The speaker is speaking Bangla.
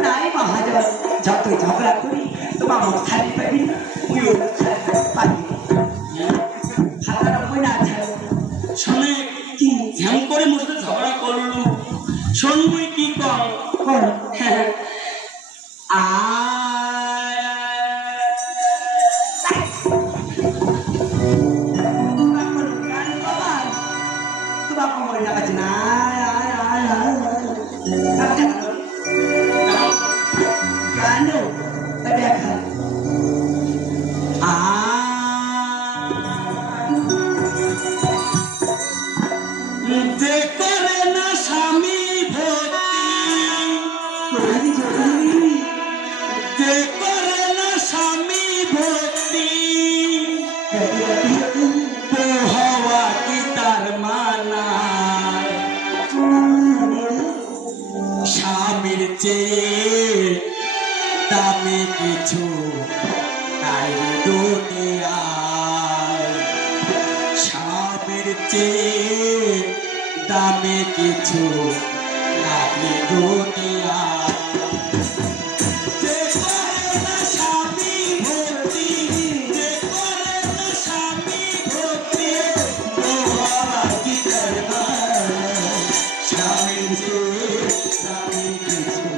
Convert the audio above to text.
নাই মহাজন যতই ঝগড়া করি তোমার মশারি পাবি পাবি খাতার বই না ছাড়ো শোনে কি ঝ্যাং করে মোর সাথে ঝগড়া করলু শুনবি কি কর কর হ্যাঁ তোমার কোমর লাগাচ্ছে না কেন দেখা যে করে না স্বামী ভক্তি যে করে না স্বামী ভক্তি হওয়া কি তার মানায় স্বামীর চেয়ে দামি কিছু নাই দুনিয়ায় স্বামীর চেয়ে দামি কিছু নাই দুনিয়ায় যে করে না স্বামী ভক্তি যে করে না স্বামী ভক্তি হওয়া কি তার মানায় স্বামীর চেয়ে দামি কিছু